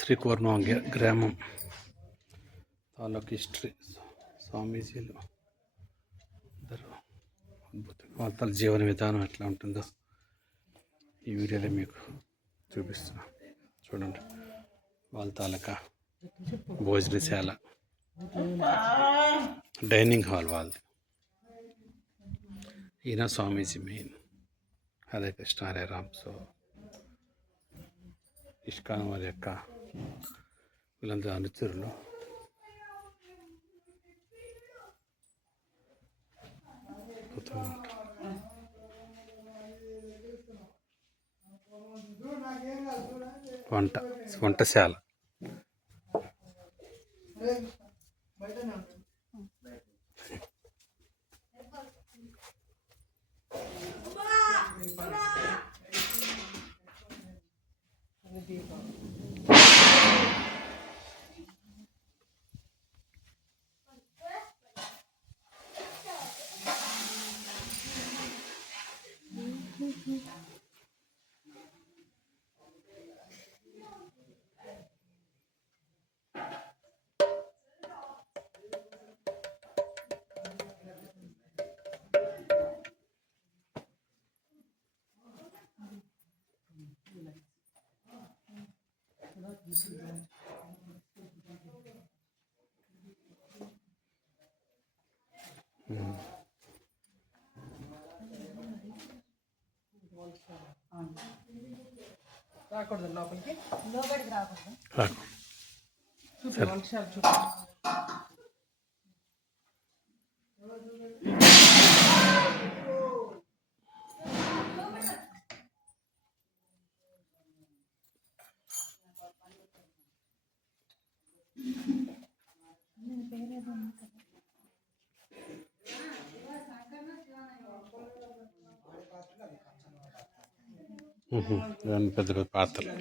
శ్రీకూర్మం గ్రామం తాలూకు హిస్టరీ, స్వామీజీలు అందరూ అద్భుతంగా వాళ్ళ జీవన విధానం ఎట్లా ఉంటుందో ఈ వీడియోలో మీకు చూపిస్తున్నా. చూడండి, వాళ్ళ తాలూకా భోజనశాల, డైనింగ్ హాల్ వాళ్ళది. ఈయన స్వామీజీ మెయిన్. హరే కృష్ణ హరే రామ్. సో ఇస్కాన్ వారి యొక్క వీళ్ళందరూ అనుచరులు. వంటశాల. రాకూడదు లోపలికి రాకూడదు. పెద్ద పెద్ద పాత్రలు.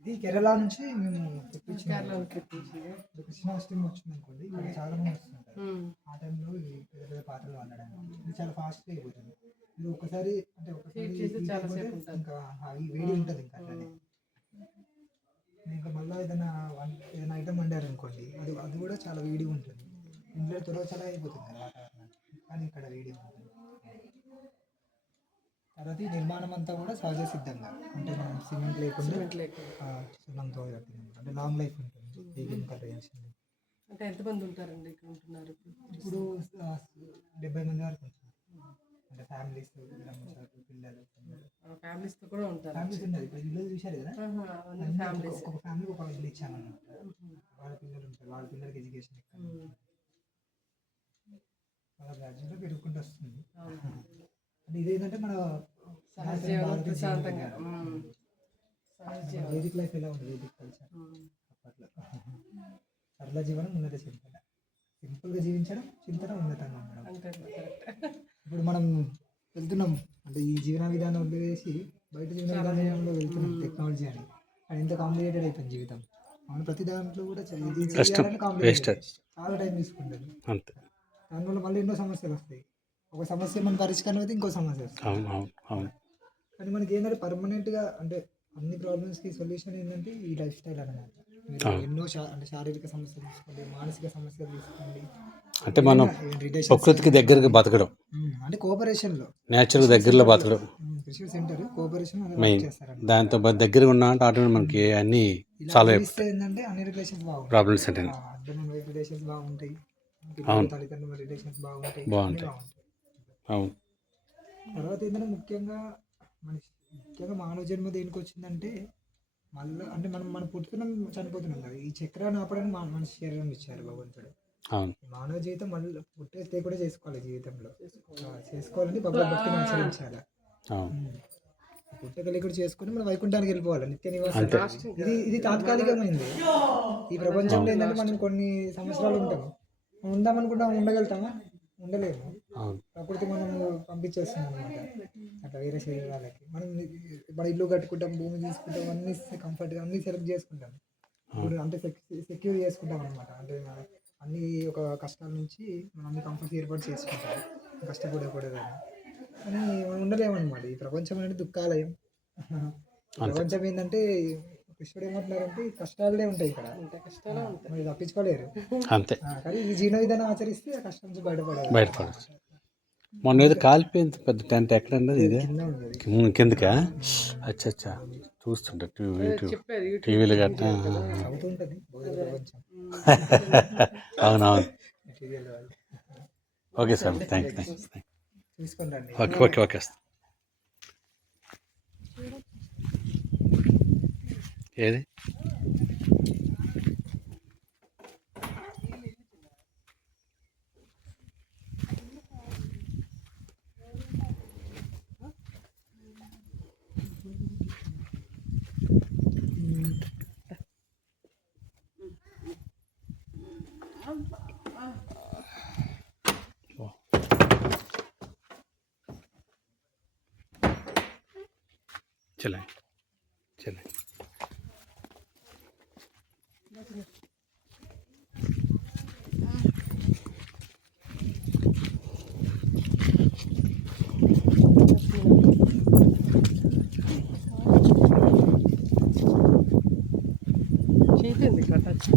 ఇది కేరళ నుంచి మేము తెప్పించాము. కృష్ణాష్టమి వచ్చింది అనుకోండి, ఇక్కడ చాలా మంది వస్తుంటారు. ఆ టైంలో ఈ పెద్ద పెద్ద పాత్రలు వండడానికి ఇది చాలా ఫాస్ట్గా అయిపోతుంది. ఇది ఒకసారి అంటే ఇంకా ఈ వేడి ఉంటుంది. ఇంకా అట్లనే ఇంకా మళ్ళీ ఏదైనా ఐటమ్ వండారు అనుకోండి, అది కూడా చాలా వేడిగా ఉంటుంది. ఇంట్లో త్వరగా చాలా అయిపోతుంది కదా వాతావరణం, కానీ ఇక్కడ వేడి ఉంటుంది. తర్వాత ఈ నిర్మాణం అంతా కూడా సహజ సిద్ధంగా, అంటే మనం సిమెంట్ లేకుండా సున్నంతో కట్టింది. అంటే లాంగ్ లైఫ్ ఉంటుంది. ఏ కెమికల్ రియాక్షన్. అంటే ఎంతమంది ఉంటారండి ఇక్కడ ఉంటున్నారు? ఇప్పుడు 70 మంది వరకు ఉంటున్నారు. అంటే ఫ్యామిలీస్, పిల్లలు, ఫ్యామిలీస్తో కూడా ఉంటారు. ఫ్యామిలీస్ ఉన్నది. ఇప్పుడు ఇల్లు చూశారు కదా, ఒక్కొక్క ఫ్యామిలీకి ఒక ఇల్లు ఇచ్చామన్నమాట. వాళ్ళ పిల్లలు ఉంటారు, వాళ్ళ పిల్లలకి ఎడ్యుకేషన్ వాళ్ళ గ్రాడ్యుయేట్లో పెరుగుకుంటూ వస్తుంది. అంటే ఇదేంటంటే మన ప్రశాంతంగా వేదిక లైఫ్ ఎలా ఉంది, వేదిక కల్చర్ అప్పట్లో. సరళ జీవనం ఉన్నత చింతన, సింపుల్గా జీవించడం, చింతన ఉన్నతంగా ఉండడం. ఇప్పుడు మనం వెళ్తున్నాం అంటే ఈ జీవన విధానం వదిలేసి బయట జీవన విధానంలో వెళ్తున్నాం, టెక్నాలజీ అని. అది ఎంత కాంప్లికేటెడ్ అయిపోయింది జీవితం. మనం ప్రతి దాంట్లో కూడా చాలా టైం తీసుకుంటుంది. దానివల్ల మళ్ళీ ఎన్నో సమస్యలు వస్తాయి. ఒక సమస్య మన పరిష్కారం అయితే ఇంకో సమస్య వస్తుంది. కానీ మనకి ఏంటంటే పర్మనెంట్గా అంటే అన్ని ప్రాబ్లమ్స్కి సొల్యూషన్ ఏంటంటే ఈ లైఫ్ స్టైల్ అన్నమాట. మీరు ఎన్నో అంటే శారీరక సమస్యలు తీసుకోండి, మానసిక సమస్యలు తీసుకోండి, అంటే మనం ప్రకృతికి దగ్గరగా బతకడం, అంటే కోఆపరేషన్లో నేచర్ దగ్గరలో బతకడం కృషి సెంటర్ కోఆపరేషన్ మెయిన్. దాంతో దగ్గరగా ఉన్నా అంటే ఆటోమేటిక్ మనకి అన్ని సాల్వ్ అయిపోతాయి. ఏంటంటే అన్ని రిలేషన్స్ బాగుంటాయి, ప్రాబ్లమ్స్ అంటే రిలేషన్స్ బాగుంటాయి, తల్లిదండ్రుల రిలేషన్స్ బాగుంటాయి. అవును. తర్వాత ఏంటంటే ముఖ్యంగా మానవ జన్మ దేనికి వచ్చిందంటే మళ్ళీ అంటే మనం పుట్టుతున్నాం, చనిపోతున్నాం కదా. ఈ చక్రాన్ని ఆపడానికి మన శరీరం ఇచ్చారు భగవంతుడు. మానవ జీవితం మళ్ళీ పుట్టేస్తే కూడా చేసుకోవాలి, జీవితంలో చేసుకోవాలంటే భగవద్భక్తిని ఆచరించాలి. పుట్టగలిగుడు చేసుకుని మనం వైకుంఠానికి వెళ్ళిపోవాలి, నిత్య నివాసం. అంతే. ఇది తాత్కాలికమైంది. ఈ ప్రపంచంలో ఏంటంటే మనం కొన్ని సంవత్సరాలు ఉంటాం, మనం ఉందామనుకుంటాం, ఉండగలుగుతామా? ఉండలేము. అవును. ప్రకృతి మనం పంపించేస్తుంది అనమాట. అట్లా వేరే శరీరాలకి మనం మన ఇల్లు కట్టుకుంటాం, భూమి తీసుకుంటాం, అన్ని కంఫర్ట్గా అన్ని సెలెక్ట్ చేసుకుంటాం. ఇప్పుడు అంటే సెక్యూర్ చేసుకుంటాం అనమాట. అంటే అన్ని ఒక కష్టాల నుంచి మనం అన్ని కంఫర్ట్స్ ఏర్పాటు చేసుకుంటాం, కష్టపడకూడదని. కానీ మనం ఉండలేమన్నమాట. ఈ ప్రపంచం అనేది దుఃఖాలయం. ప్రపంచం ఏంటంటే కృష్ణుడు ఏమంటున్నారంటే కష్టాలే ఉంటాయి ఇక్కడ, కష్టాలే ఉంటాయి. మరి తప్పించుకోలేరు. అంతే. కానీ ఈ జీవన విధానం ఆచరిస్తే ఆ కష్టం నుంచి బయటపడాలి. బయటపడచ్చు. మొన్న ఏదో కాలిపోయింది పెద్ద టెంట్, ఎక్కడన్నది ఇదే కింద ఉండేది. కిందకా? అచ్చా చూస్తుంటా చెప్పారు టీవీలు గట్టా. అవుతుంటది భౌతిక ప్రపంచం. అవునవును. మెటీరియల్ వాళ్ళు ఓకే సార్, థ్యాంక్స్. చూసుకొని రండి. ఓకే. ఏది చలే చీపింది కట్టచ్చు.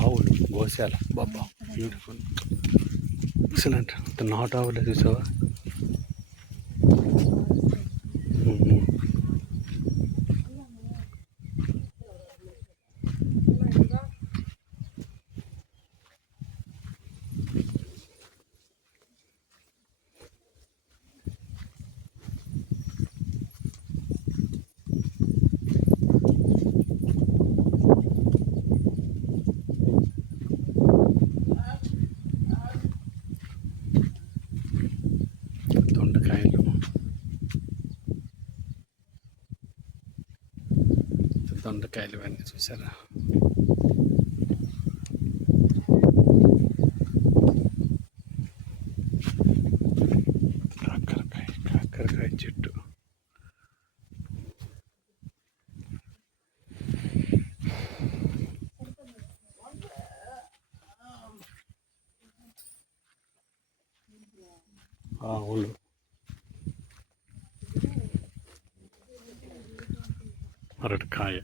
ఆవులు గోశాల, బాబా బ్యూటిఫుల్, ఎక్సలెంట్. నాటు ఆవులు చూసావా? దొండకాయలు ఇవన్నీ చూసారా? కాకరకాయ చెట్టు. ఆవులు, అరటికాయ,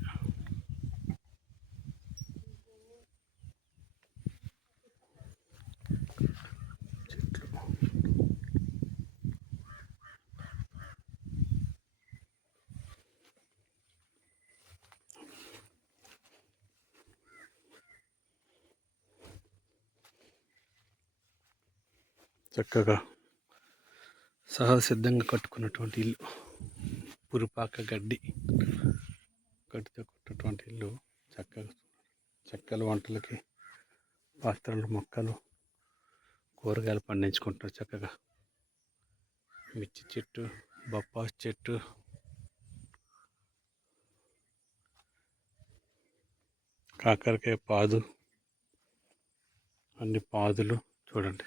చెట్లు. చక్కగా సహజసిద్ధంగా కట్టుకున్నటువంటి ఇల్లు, పురుపాక గడ్డితో కట్టినటువంటి ఇల్లు. చక్కగా చెక్కలు, వంటలకి పాత్రలు, మొక్కలు, కూరగాయలు పండించుకుంటారు చక్కగా. మిర్చి చెట్టు, బొప్పాసు చెట్టు, కాకరకాయ పాదు, అన్ని పాదులు చూడండి,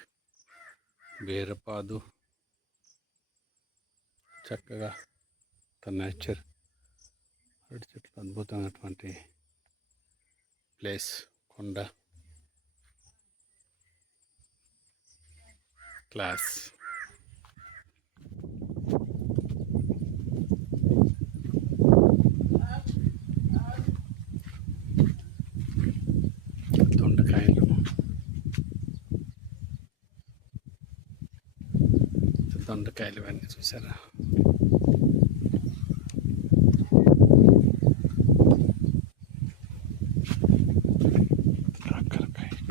బీరపాదు. చక్కగా నేచర్, అరటి చెట్లు, అద్భుతమైనటువంటి ప్లేస్, కొండ, క్లాస్. దొండకాయలు ఇవన్నీ చూసారా?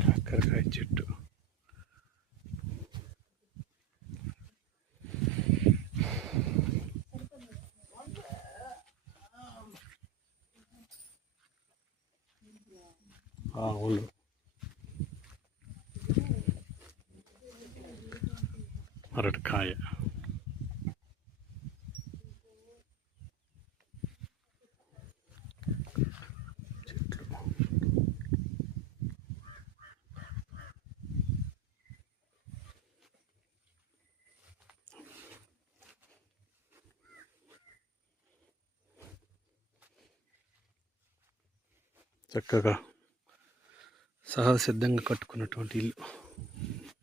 కాకరకాయ చెట్టు. ఆవులు, అరటికాయ, చెట్లు, చక్కగా సహజసిద్ధంగా కట్టుకున్నటువంటి ఇల్లు,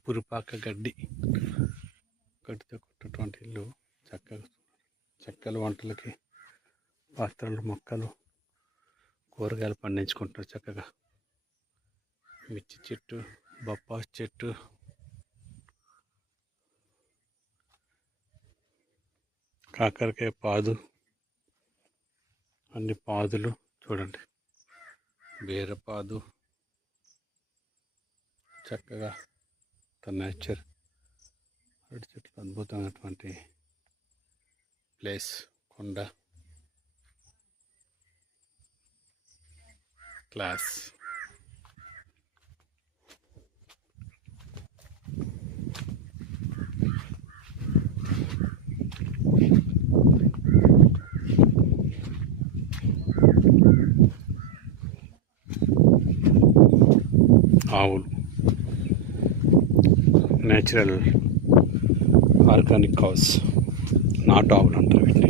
పురుపాక గడ్డితో కట్టినటువంటి ఇల్లు. చక్కగా చెక్కలు, వంటలకి పాత్రలు, మొక్కలు, కూరగాయలు పండించుకుంటారు చక్కగా. మిర్చి చెట్టు, బొప్పాసు చెట్టు, కాకరకాయ పాదు, అన్ని పాదులు చూడండి, బీరపాదు, చక్కగా నేచర్, అరటి చెట్లు, అద్భుతమైనటువంటి ప్లేస్, కొండ, క్లాస్. ఆవులు, నేచురల్ ఆర్గానిక్ కౌస్, నాటు ఆవులు అంటారు వీటిని.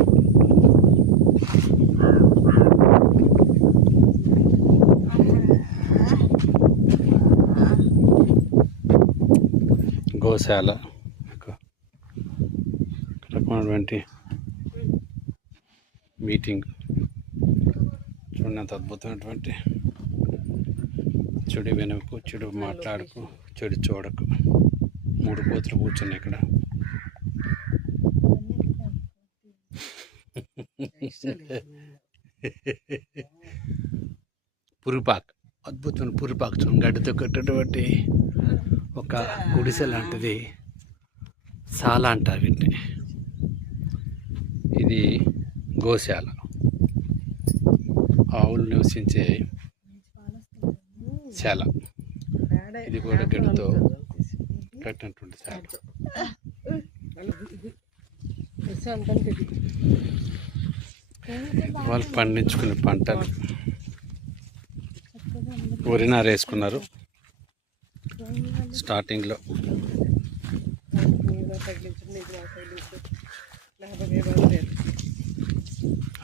గోశాల, రకమైనటువంటి మీటింగ్ చూడండి, అంత అద్భుతమైనటువంటి. చెడు వెనుకు, చెడు మాట్లాడుకు, చెడు చూడకు. 3 కోతులు కూర్చున్నాయి ఇక్కడ. పురుపాక్, అద్భుతమైన పురుపాక్ చూడండి, గడ్డితో కట్టేటువంటి ఒక గుడిసె లాంటిది. సాల అంటారు వీటిని. ఇది గోశాల, ఆవులు నివసించే శాల. ఇది కూడా గడ్డితో కట్టినటువంటి శాల. వాళ్ళు పండించుకునే పంటలు, వరి నారు వేసుకున్నారు స్టార్టింగ్లో.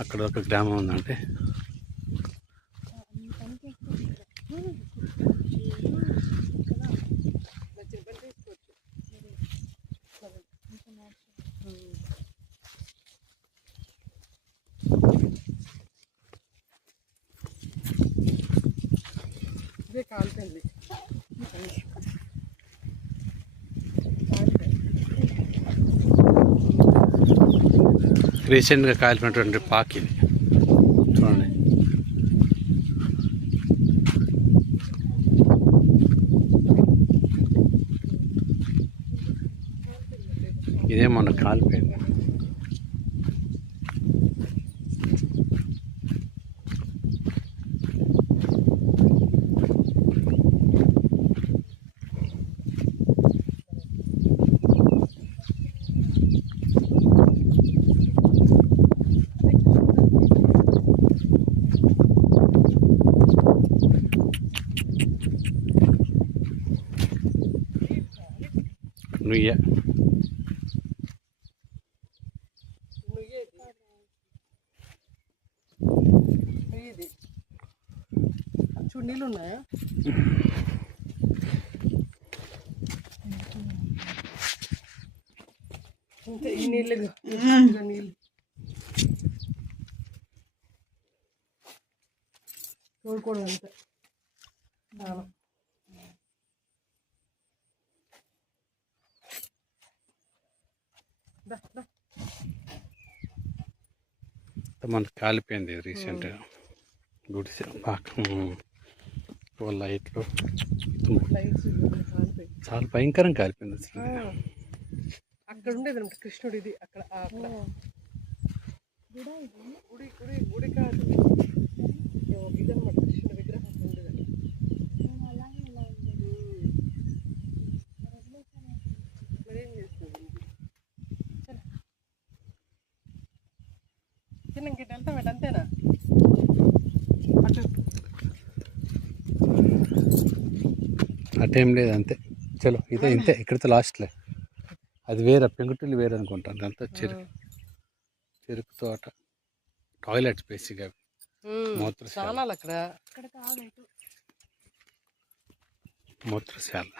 అక్కడ ఒక గ్రామం ఉందంటే కాలుతుంది. రీసెంట్గా కాలిపోయినటువంటి పాక్ ఇది చూడండి. ఇదే మొన్న కాలిపోయింది. నుయ్య చున్నీలు ఉన్నాయా? అంతే, ఈ నీళ్ళు నీళ్ళు తోడుకోవడం అంతే. మనకు కాలిపోయింది రీసెంట్గా గుడిసె పాకం. లైట్లు చాలా భయంకరంగా కాలిపోయింది అసలు. అక్కడ ఉండేది అనమాట కృష్ణుడిది. అక్కడ గుడి గుడి గుడి కాదు, ఇదనమాట కృష్ణుడి విగ్రహం ఉండేది. అటేం లేదు అంతే. చలో ఇదే ఇంతే ఇక్కడితో లాస్ట్లే. అది వేరే పెంకుటిల్లు వేరే అనుకుంటాను. అంతా చెరుకు తోట, టాయిలెట్స్ బేసిక్గా మూత్రశాల. స్నానాలు అక్కడ అక్కడ కాదు మూత్రశాల.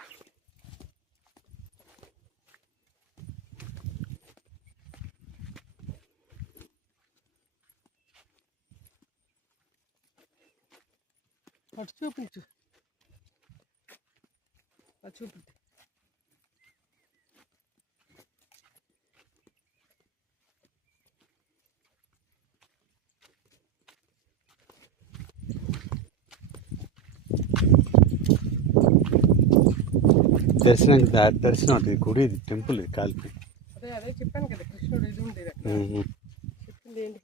అటు చూపించు, అటు చూపించు. దర్శనానికి దర్శనం అంటే గుడి, ఇది టెంపుల్, ఇది కాలిపి. అదే చెప్పాను కదా, కృష్ణుడు ఇది ఉండేది అక్కడ. చెప్పింది ఏంటి